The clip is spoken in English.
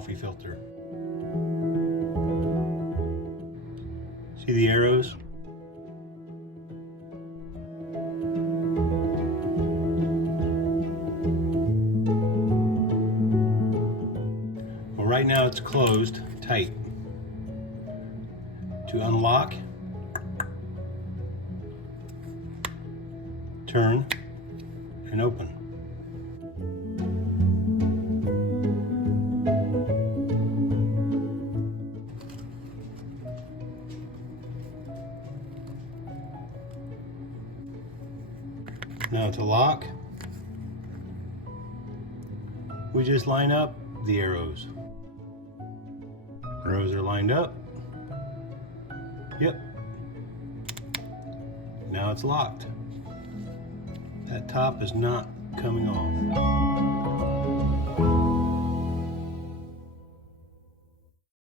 coffee filter. See the arrows? Well, right now it's closed tight. To unlock, turn, and open. Now to lock, we just line up the arrows. Arrows are lined up. Yep. Now it's locked. That top is not coming off.